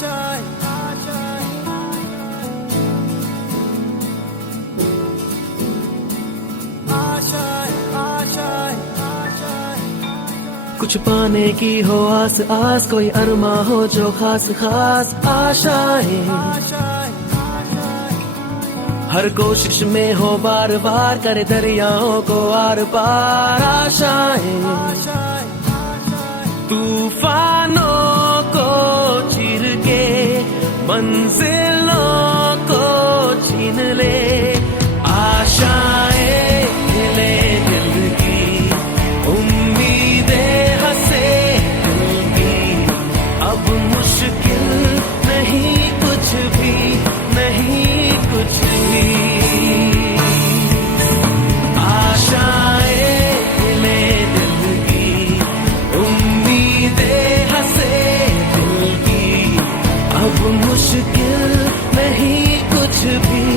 आशाएं आशाएं आशाएं आशाएं कुछ पाने की हो आस आस, कोई अरमा हो जो खास खास आशाएं आशाएं हर कोशिश में हो बार बार, करे दरियाओं को आर पार आशाएं तूफानों को चीर के मंजिलों को छीन ले आशाएं हिले दिल की, उम्मीदें हंसे दिल की, अब मुश्किल नहीं कुछ भी, नहीं कुछ भी आशाएं हिले दिल की, उम्मीदें हंसे दिल की, अब मुश्किल नहीं कुछ भी।